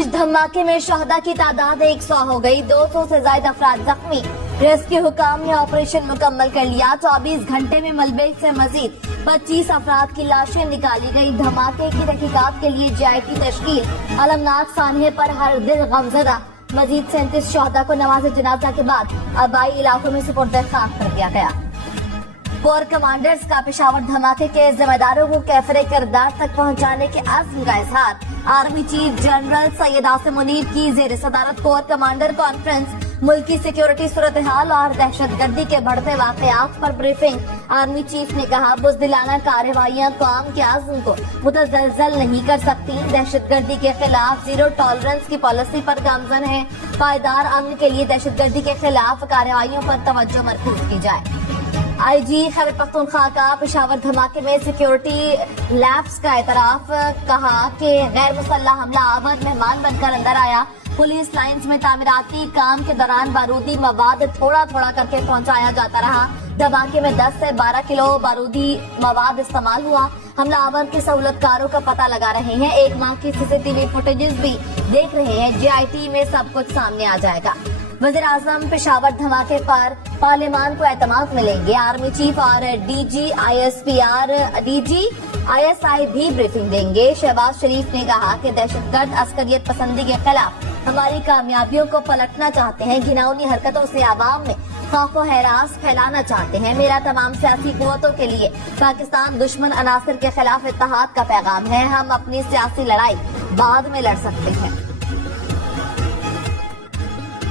इस धमाके में शहदा की तादाद 100 हो गई, 200 से ज्यादा अफराद जख्मी। रेस्क्यू हुकाम ने ऑपरेशन मुकम्मल कर लिया। 24 घंटे में मलबे से मजीद 25 अफराद की लाशें निकाली गई। धमाके की तहकीकात के लिए JIT तश्कील। अलमनाक सानहे पर हर दिल गमजदा। मजीद 37 शहदा को नमाज जनाजा के बाद आबाई इलाकों में सुपुर्द खाक कर दिया गया। कोर कमांडर्स का पेशावर धमाके के जिम्मेदारों को कैफरे किरदार तक पहुंचाने के अज़्म का इजहार। Army chief general Syed Asim Munir की जेर सदारत कोर कमांडर कॉन्फ्रेंस। मुल्की सिक्योरिटी सूरत हाल और दहशतगर्दी के बढ़ते वाकयात पर ब्रीफिंग। आर्मी चीफ ने कहा, बुज़दिलाना कार्रवाइयां कौम के आज़्म को मुतज़लज़ल नहीं कर सकती। दहशतगर्दी के खिलाफ जीरो टॉलरेंस की पॉलिसी पर गामजन है। पायदार अमन के लिए दहशतगर्दी के खिलाफ कार्रवाइयों पर तवज्जो मरकूज की जाए। IG खैबर पख्तूनख्वा का पेशावर धमाके में सिक्योरिटी लैब्स का एतराफ। कहा कि गैर मुसल्लह हमला आवर मेहमान बनकर अंदर आया। पुलिस लाइंस में तामीराती काम के दौरान बारूदी मवाद थोड़ा थोड़ा करके पहुंचाया जाता रहा। धमाके में 10 से 12 किलो बारूदी मवाद इस्तेमाल हुआ। हमला आवर के सहूलतकारों का पता लगा रहे हैं। 1 माह की CCTV फुटेजेस भी देख रहे हैं। JIT में सब कुछ सामने आ जाएगा। वज़ीर आज़म पेशावर धमाके पर पार्लियामान को एतमाद मिलेंगे। आर्मी चीफ और DG ISI भी ब्रीफिंग देंगे। शहबाज शरीफ ने कहा कि दहशतगर्द अस्करियत पसंदी के खिलाफ हमारी कामयाबियों को पलटना चाहते हैं। घिनौनी हरकतों से आवाम में खौफ व हैरास फैलाना चाहते हैं। मेरा तमाम सियासी कुव्वतों के लिए पाकिस्तान दुश्मन अनासर के खिलाफ इत्तेहाद का पैगाम है। हम अपनी सियासी लड़ाई बाद में लड़ सकते हैं।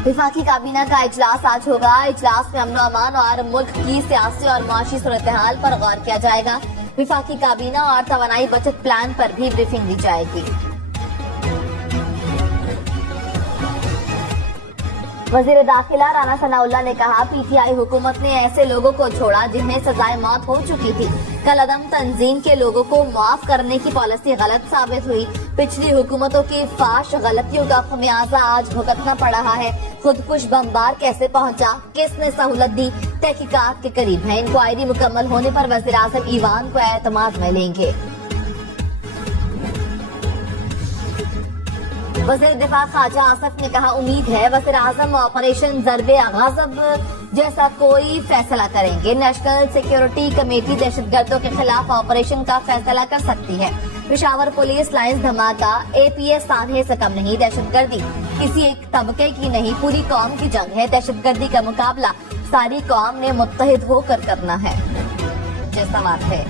विफाकी काबीना का इजलास आज होगा। इजलास में अमन अमान और मुल्क की सियासी और माशी सूरत हाल पर गौर किया जाएगा। विफाकी काबीना और तवानाई बचत प्लान पर भी ब्रीफिंग दी जाएगी। वजीर दाखिला राना सनाउल्लाह ने कहा, PTI हुकूमत ने ऐसे लोगों को छोड़ा जिन्हें सजाए मौत हो चुकी थी। कलअदम तंजीम के लोगों को माफ करने की पॉलिसी गलत साबित हुई। पिछली हुकूमतों की फाश गलतियों का खमियाजा आज भुगतना पड़ रहा है। खुदकुश बमबार कैसे पहुंचा, किसने सहूलत दी, तहकीकात के करीब है। इंक्वायरी मुकम्मल होने पर वज़ीर आज़म ईवान को एतमाद में लेंगे। वज़ीर दिफा ख्वाजा आसिफ ने कहा, उम्मीद है वज़ीर आज़म ऑपरेशन ज़रबे गज़ब जैसा कोई फैसला करेंगे। नेशनल सिक्योरिटी कमेटी दहशतगर्दों के खिलाफ ऑपरेशन का फैसला कर सकती है। पेशावर पुलिस लाइंस धमाका APS सानहे से कम नहीं। दहशतगर्दी किसी एक तबके की नहीं, पूरी कौम की जंग है। दहशतगर्दी का मुकाबला सारी कौम ने मुत्तहिद होकर करना है। जैसा बात है,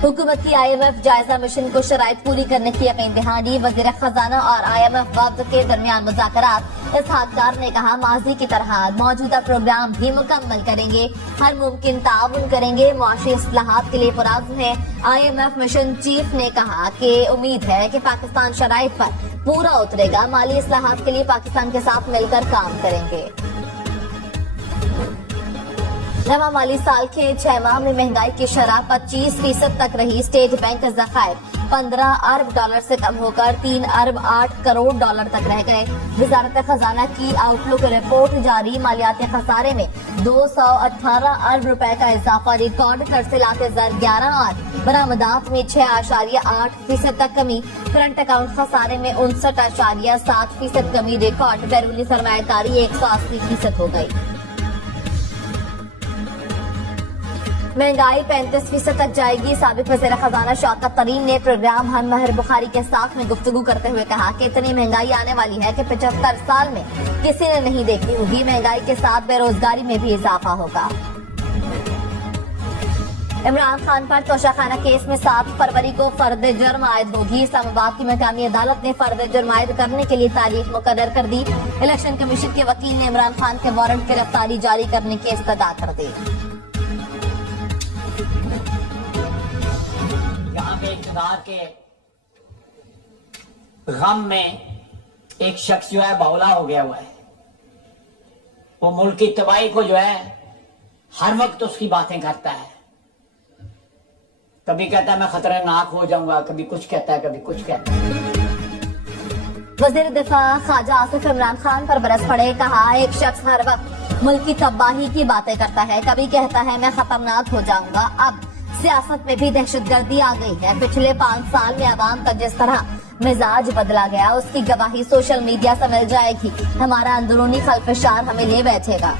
हुकूमत की IMF जायजा मिशन को शराइत पूरी करने की यकीन दहानी। वज़ीर खजाना और IMF वफ्द के दरमियान मुज़ाकरात। इसहाक डार ने कहा, माजी की तरह मौजूदा प्रोग्राम भी मुकम्मल करेंगे। हर मुमकिन ताउन करेंगे। मुआशी इस्लाहात के लिए पुराज़्म है। IMF मिशन चीफ ने कहा कि उम्मीद है कि पाकिस्तान शराइत पर पूरा उतरेगा। माली इस्लाहात के लिए पाकिस्तान के साथ मिलकर काम करेंगे। नवा माली साल के 6 माह में महंगाई की शरह 25% तक रही। स्टेट बैंक का ज़खायर $15 अरब से कम होकर $3 अरब 8 करोड़ तक रह गए। वजारत खजाना की आउटलुक रिपोर्ट जारी। मालियाती खसारे में 218 अरब रुपए का इजाफा। रिकॉर्ड तरसीलात ज़र 11 और बरामदात में 6.8% तक कमी। करंट अकाउंट खसारे में 59.7% कमी। रिकॉर्ड बैरूनी सरमायाकारी 180% हो गई। महंगाई 35% तक जाएगी। साबिक वज़ीर खजाना शौकत तरीन ने प्रोग्राम हम महर बुखारी के साथ में गुफ्तगू करते हुए कहा कि इतनी महंगाई आने वाली है कि 75 साल में किसी ने नहीं देखी होगी। महंगाई के साथ बेरोजगारी में भी इजाफा होगा। इमरान खान पर तोशाखाना केस में 7 फरवरी को फर्द जुर्म आयद होगी। इस्लामाबाद की मकामी अदालत ने फर्द जुर्म आयद करने के लिए तारीख मुकर्रर कर दी। इलेक्शन कमीशन के वकील ने इमरान खान के वारंट गिरफ्तारी जारी करने की इस्तदा कर दी। इक़्तिदार के गम में एक शख्स जो है बावला हो गया हुआ है। वो मुल्क की तबाही को जो है हर वक्त उसकी बातें करता है। कभी कहता है मैं खतरनाक हो जाऊंगा, कभी कुछ कहता है, कभी कुछ कहता है। वज़ीर दिफा ख्वाजा आसिफ इमरान खान पर बरस पड़े। कहा, एक शख्स हर वक्त मुल्क की तबाही की बातें करता है। कभी कहता है मैं खतरनाक हो जाऊंगा। अब सियासत में भी दहशतगर्दी आ गई है। पिछले 5 साल में आवाम का जिस तरह मिजाज बदला गया, उसकी गवाही सोशल मीडिया से मिल जाएगी। हमारा अंदरूनी खलफशार हमें ले बैठेगा।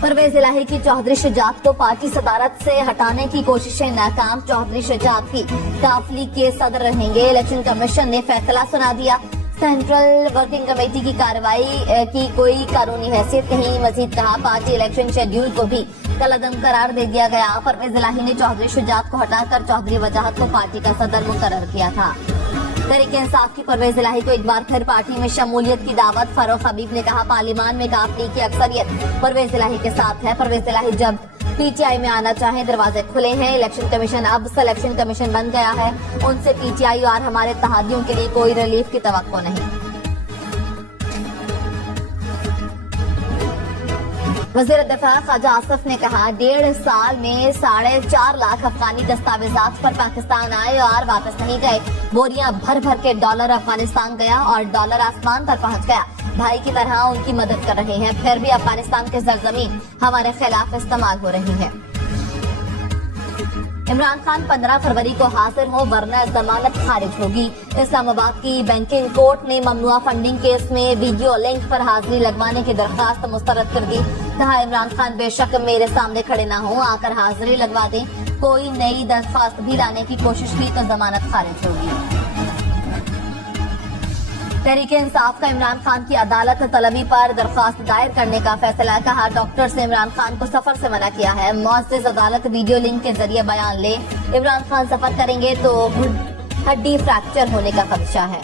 परवेज इलाही की चौधरी शुजात को पार्टी सदारत से हटाने की कोशिशें नाकाम। चौधरी शुजात ही काफली के सदर रहेंगे। इलेक्शन कमीशन ने फैसला सुना दिया। सेंट्रल वर्किंग कमेटी की कार्रवाई की कोई कानूनी हैसियत नहीं। मजीद कहा, पार्टी इलेक्शन शेड्यूल को भी कलअदम करार दे दिया गया। परवेज इलाही ने चौधरी शुजात को हटाकर चौधरी वजाहत को पार्टी का सदर मुकर्रर किया था। तहरीक इंसाफ की परवेज इलाही को एक बार फिर पार्टी में शमूलियत की दावत। फारूक हबीब ने कहा, पार्लियामान में काफली की अक्सरियत परवेज इलाही के साथ है। परवेज इलाही जब पीटीआई में आना चाहे दरवाजे खुले हैं। इलेक्शन कमीशन अब सिलेक्शन कमीशन बन गया है। उनसे पीटीआई और हमारे इत्तेहादियों के लिए कोई रिलीफ की तवक्को नहीं। वज़ीर दफा ख्वाजा आसिफ ने कहा, 1.5 साल में 4.5 लाख अफगानी दस्तावेजात पर पाकिस्तान आए और वापस नहीं गए। बोरियां भर भर के डॉलर अफगानिस्तान गया और डॉलर आसमान पर पहुंच गया। भाई की तरह उनकी मदद कर रहे हैं, फिर भी अफगानिस्तान की सरजमीन हमारे खिलाफ इस्तेमाल हो रही है। इमरान खान 15 फरवरी को हाजिर हो वरना जमानत खारिज होगी। इस्लामाबाद की बैंकिंग कोर्ट ने ममनुआ फंडिंग केस में वीडियो लिंक पर हाजिरी लगवाने की दरखास्त मुस्तरद कर दी। कहा, इमरान खान बेशक मेरे सामने खड़े न हो, आकर हाजिरी लगवा दें। कोई नई दरखास्त भी लाने की कोशिश की तो जमानत खारिज होगी। तहरीक इंसाफ का इमरान खान की अदालत तलबी पर दरखास्त दायर करने का फैसला। कहा, डॉक्टर ने इमरान खान को सफर से मना किया है। मुअज़्ज़िज़ अदालत वीडियो लिंक के जरिए बयान ले। इमरान खान सफर करेंगे तो हड्डी फ्रैक्चर होने का खदशा है।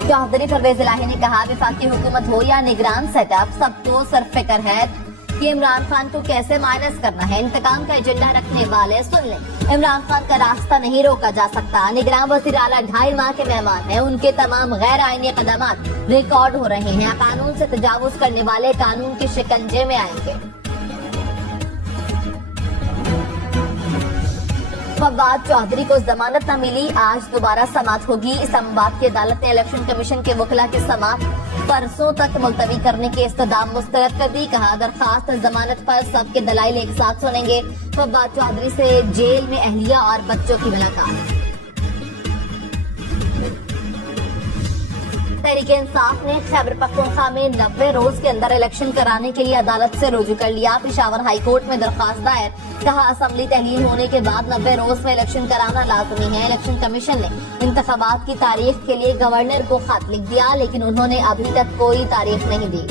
चौधरी परवेज इलाही ने कहा, वफाकी हुकूमत हो या निगरान सेटअप, सबको सिर्फ फिक्र है कि इमरान खान को कैसे माइनस करना है। इंतकाम का एजेंडा रखने वाले सुन लें, इमरान खान का रास्ता नहीं रोका जा सकता। निगरान वज़ीर आला 2.5 माह के मेहमान हैं। उनके तमाम गैर आईनी इक़दामात रिकॉर्ड हो रहे हैं। कानून से तजावुज करने वाले कानून के शिकंजे में आएंगे। फवाद चौधरी को जमानत न मिली, आज दोबारा समाअत होगी। इस्लामाबाद की अदालत ने इलेक्शन कमीशन के वकला की समाअत परसों तक मुलतवी करने के इस्तदाम मुस्तरद कर दी। कहा, दरखास्त जमानत पर सबके दलाइल एक साथ सुनेंगे। फवाद चौधरी से जेल में अहलिया और बच्चों की मुलाकात। तहरीक इंसाफ ने खैबर पख्तूनख्वा में 90 रोज के अंदर इलेक्शन कराने के लिए अदालत से रुजू कर लिया। पेशावर हाई कोर्ट में दरखास्त दायर। कहा, असेंबली तहलील होने के बाद 90 रोज में इलेक्शन कराना लाजमी है। इलेक्शन कमीशन ने इंतखाबात की तारीख के लिए गवर्नर को खत लिख दिया, लेकिन उन्होंने अभी तक कोई तारीख नहीं दी।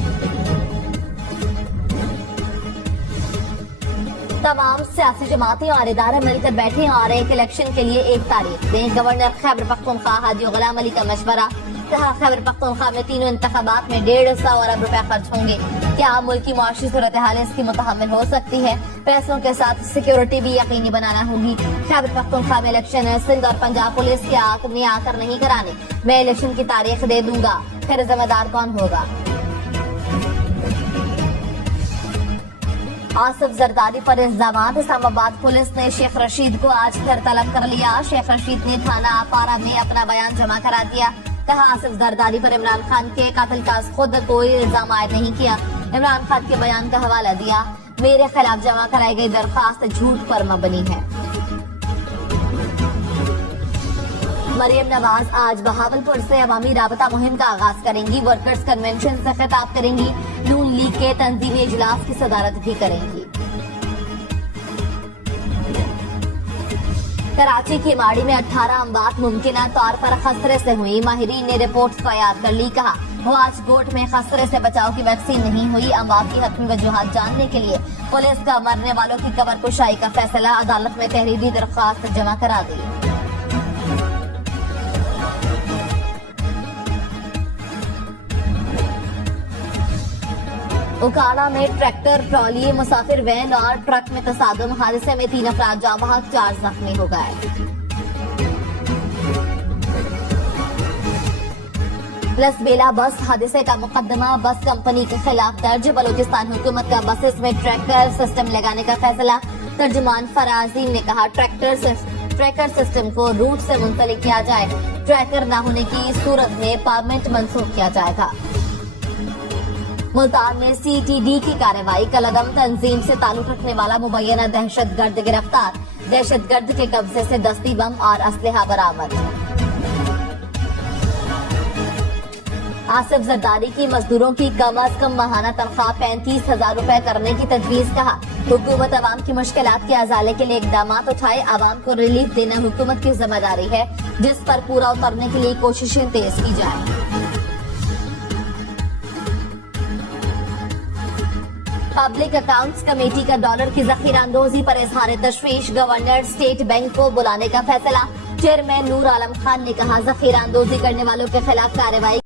तमाम सियासी जमातें और इदारे मिलकर बैठे और एक इलेक्शन के लिए एक तारीख दें। गवर्नर खैबर पख्तूनख्वा हाजी गुलाम अली का मशवरा। कहा, खैबर पख्तूनख्वा में तीनों इंतखाबात में 150 अरब रुपए खर्च होंगे। क्या मुल्क की मुआशी सूरत हाल इसकी मुतहम्मिल हो सकती है? पैसों के साथ सिक्योरिटी भी यकीनी बनाना होगी। खैबर पख्तूनख्वा में इलेक्शन है। सिंध और पंजाब पुलिस के आकर नहीं कराने। मैं इलेक्शन की तारीख दे दूंगा, फिर जिम्मेदार कौन होगा? आसिफ जरदारी पर इल्जामात। इस्लामाबाद पुलिस ने शेख रशीद को आज फिर तलब कर लिया। शेख रशीद ने थाना अपारा में अपना बयान जमा करा दिया। कहा, आसिफ जरदारी पर इमरान खान के कत्ल का खुद कोई इल्जाम आयद नहीं किया। इमरान खान के बयान का हवाला दिया। मेरे खिलाफ जमा कराई गई दरखास्त झूठ पर मबनी है। मरियम नवाज आज बहावलपुर से अवामी राबता मुहिम का आगाज करेंगी। वर्कर्स कन्वेंशन से खिताब करेंगी। नून लीग के तंजीमी इजलास की सदारत भी करेंगी। कराची की माड़ी में 18 अमवात मुमकिना तौर पर खसरे से हुई। माहिरीन ने रिपोर्ट तैयार कर ली। कहा, वाच गोट में खसरे से बचाव की वैक्सीन नहीं हुई। अमवात की हतमी वजूहात जानने के लिए पुलिस का मरने वालों की कब्र कुशाई का फैसला। अदालत में तहरीरी दरख्वास्त जमा करा दी। उकाड़ा में ट्रैक्टर, ट्रॉली, मुसाफिर वैन और ट्रक में तसादुम। हादसे में 3 अफराद जाँ बहक, 4 जख्मी हो गए। लसबेला बस हादसे का मुकदमा बस कंपनी के खिलाफ दर्ज। बलूचिस्तान हुकूमत का बसेस में ट्रैकर सिस्टम लगाने का फैसला। तर्जुमान फराजीन ने कहा, ट्रैकर सिस्टम को रूट से मुंसलिक किया जाए। ट्रैकर न होने की सूरत में परमिट मंसूख किया जाएगा। मुल्तान में CTD की कार्रवाई। कलअदम तंजीम से ताल्लुक रखने वाला मुबैना दहशतगर्द गिरफ्तार। दहशतगर्द के कब्जे से दस्ती बम और असलहा बरामद। आसिफ जरदारी की मजदूरों की कम अज कम माहाना तनख्वाह 35,000 रुपए करने की तजवीज। कहा हुकूमत आवाम की मुश्किलात के अजाले के लिए इकदाम उठाए। आवाम को रिलीफ देना हुकूमत की जिम्मेदारी है, जिस पर पूरा उतरने के लिए कोशिशें तेज की जाए। पब्लिक अकाउंट्स कमेटी का डॉलर की जखीरा अंदोजी पर इजहार तशवीश। गवर्नर स्टेट बैंक को बुलाने का फैसला। चेयरमैन नूर आलम खान ने कहा जखीरा अंदोजी करने वालों के खिलाफ कार्रवाई